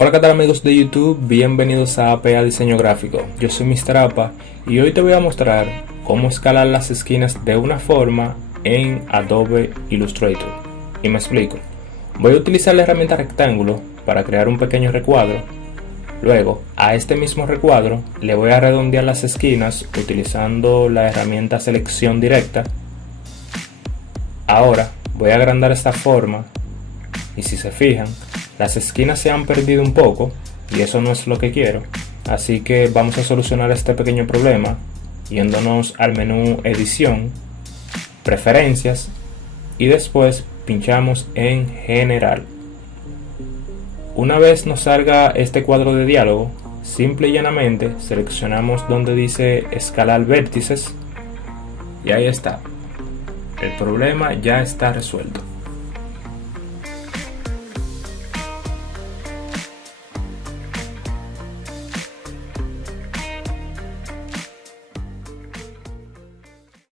Hola, ¿qué tal amigos de YouTube? Bienvenidos a APA Diseño Gráfico. Yo soy Mr. APA y hoy te voy a mostrar cómo escalar las esquinas de una forma en Adobe Illustrator. Y me explico. Voy a utilizar la herramienta rectángulo para crear un pequeño recuadro. Luego, a este mismo recuadro le voy a redondear las esquinas utilizando la herramienta selección directa. Ahora voy a agrandar esta forma y si se fijan, las esquinas se han perdido un poco y eso no es lo que quiero, así que vamos a solucionar este pequeño problema yéndonos al menú edición, preferencias y después pinchamos en general. Una vez nos salga este cuadro de diálogo, simple y llanamente seleccionamos donde dice escalar vértices y ahí está, el problema ya está resuelto.